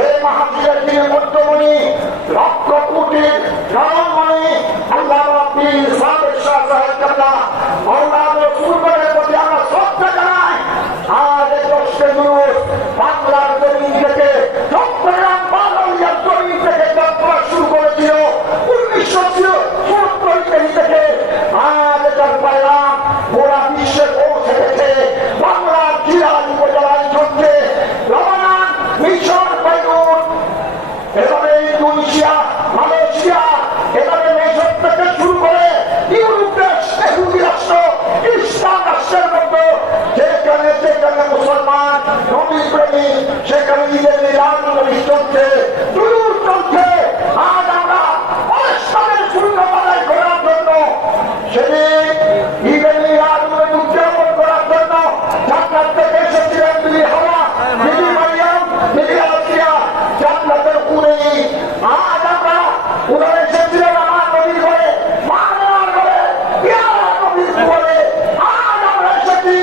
এই মাহফিলের দিনে মধ্যমণি লক্ষ কোটি জনমণি আল্লাহ রাব্বুল ইসলামের শাহজাহান মওলানা রসুলের প্রতি আমরা শ্রদ্ধা জানাই। আজ এই কষ্টে মানুষ বাংলার জমিন থেকে চট্টগ্রাম বাংলার জমিন থেকে যাত্রা শুরু করেছিল 1970 থেকে। আজ এটার পাইলাম গোড়া বিশ্বে পৌঁছে গেছে। বাংলার জিরাজ উপজেলায় চলছে লবনান, মিশর, বেইরুত, এভাবে ইন্দোনেশিয়া, মালয়েশিয়া, এভাবে মিশর থেকে শুরু করে ইউরোপের ইহুদি রাষ্ট্র, ইসলাম রাষ্ট্রের মধ্যে যেখানে যেখানে মুসলমান নবী প্রেমী সেখানে ঈদের মিলাদ চলছে, দুরূদ চলছে। আজ আমরা অনুষ্ঠানের শূন্য বাধাই করার জন্য সেদিন ঈদের মিলাদ উদযাপন করার জন্য জান্নাত থেকে এসেছিলেন বিবি হাওয়া, বিবি মারিয়াম, বিবি আসিয়া, জান্নাতের কুড়ি। আজ আমরা উনারা এসেছিলেন আমার নবীর ঘরে, মার ঘরে, পেয়ারা নবীর ঘরে। আজ আমরা এসেছি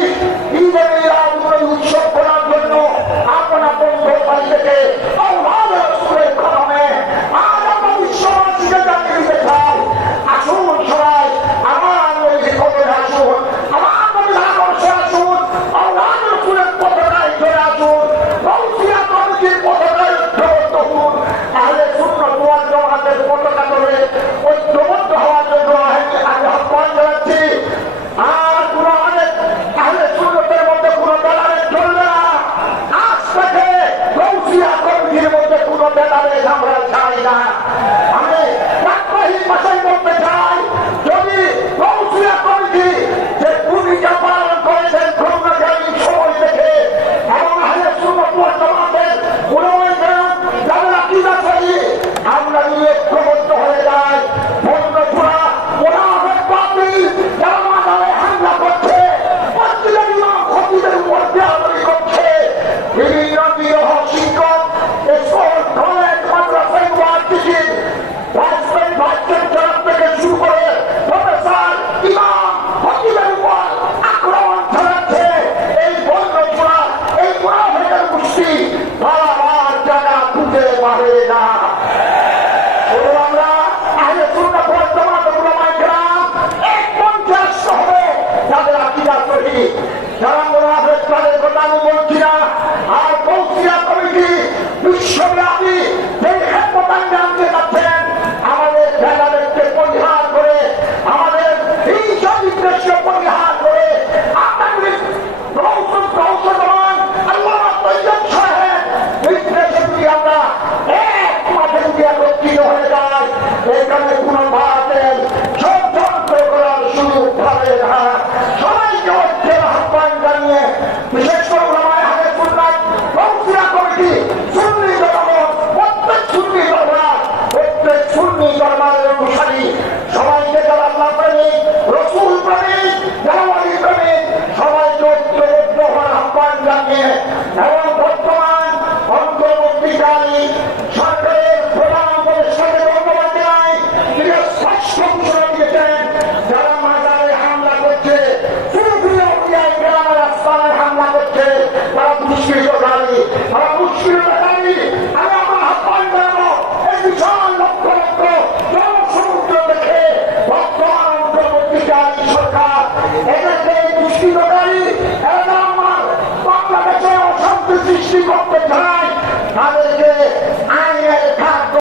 ঈদের মিলাদ উৎসব করার জন্য আপনার বন্ধু বাড়ি থেকে আল্লাহর রাসূলের কদমে। আজ আমরা বিশ্ববাসীকে জানিয়ে দিতে চাই, আসুন সবাই আমার নবীর কদমে আসুন, আমার নবীর আদর্শে আসুন, আল্লাহর রাসূলের পতাকায় চলে আসুন, গাউসিয়া কমিটির পতাকায় ঐক্যবদ্ধ হন। আহলে সুন্নাত ওয়াল জামাতের পতাকা ধরে ঐক্যবদ্ধ হওয়ার জন্য আমি আহ্বান জানাচ্ছি। আর কোন আহলে সুন্নাতের মধ্যে কোন বেলারে চলবে না। আজ থেকে গাউসিয়া কমিটির মধ্যে কোন বেলারে আমরা চাই না। আমি রাজবাহী ভাষায় বলতে চাই, যদি গাউসিয়া কমিটি যে ভূমিকা পালন করেছেন করোনাকালীন সময় থেকে এবং আহলে সুন্নাত ওয়াল জামাতের উলামায়ে-কেরাম যাদের আকীদা সহি, আমরা যদি ঐক্যবদ্ধ হয়ে যাই, বন্ধ ছোড়া মুনাফিক বাতিল যারা মাজারে হামলা করছে, মসজিদের ইমাম খতিবের উপর বেয়াদবি করছে, বিভিন্ন নিরীহ শিক্ষক, স্কুল, কলেজ, মাদ্রাসা, ইউনিভার্সিটি, রাজশাহী ভাইসের তরফ থেকে শুরু করে প্রফেসর, ইমাম, খতিবের উপর আক্রমণ চালাচ্ছে। এই বন্ধ ছোড়া এই মুনাফিকের গোষ্ঠী বারবার জায়গা খুঁজে পাবে না। আমরা আহলে সুন্নাত ওয়াল জামাতের উলামায়ে-কেরাম এক মঞ্চে আসতে হবে। যাদের আকীদা সহি, যারা মুনাফিক তাদের কথা আমি বলছি না। আর গাউসিয়া কমিটি বিশ্বব্যাপী যে খেদমত আঞ্জাম দিয়ে যাচ্ছেন, আমাদের ভেদাভেদকে পরিহার করে, আমাদের হিংসা বিদ্বেষকে পরিহার করে, আপনাদের আল্লামা তৈয়ব সাহেব নির্দেশে যদি আমরা এক মাঠে যদি একত্রিত হয়ে যায়, এখানে কোন বাতিল ষড়যন্ত্র করার সুযোগ পাবে না। সবাইকে ঐক্যের আহ্বান জানিয়ে, বিশেষ করে উলামায়ে আহলে সুন্নাত গাউসিয়া কমিটি, সুন্নি জনগণ, প্রত্যেক সুন্নি দরবার, প্রত্যেক সুন্নি দরবারের অনুসারী সবাইকে, যারা আল্লাহ প্রেমিক, রসুল প্রেমিক, যারা ওয়ালি প্রেমিক, সবাইকে ঐক্যবদ্ধ হওয়ার আহ্বান জানিয়ে এবং বর্তমান অন্তর্বর্তীকালীন সরকারের প্রধান উপদেষ্টাকে ধন্যবাদ জানাই। তিনি স্পষ্ট ঘোষণা দিয়েছেন, যারা মাজারে হামলা করছে, পুরোপুরি অভিযান গ্রামের আস্তানায় হামলা করছে, তারা দুষ্কৃতকারী, তারা মুশকিলকারী। আমি আমার আহ্বান জানাবো, এই বিশাল লক্ষ লক্ষ জনসমুদ্র দেখে বর্তমান অন্তর্বর্তীকালীন সরকার এদেরকে দুষ্কৃতকারী, এরা আমার বাংলাদেশে অশান্তি সৃষ্টি করতে চায়, তাদেরকে আইনের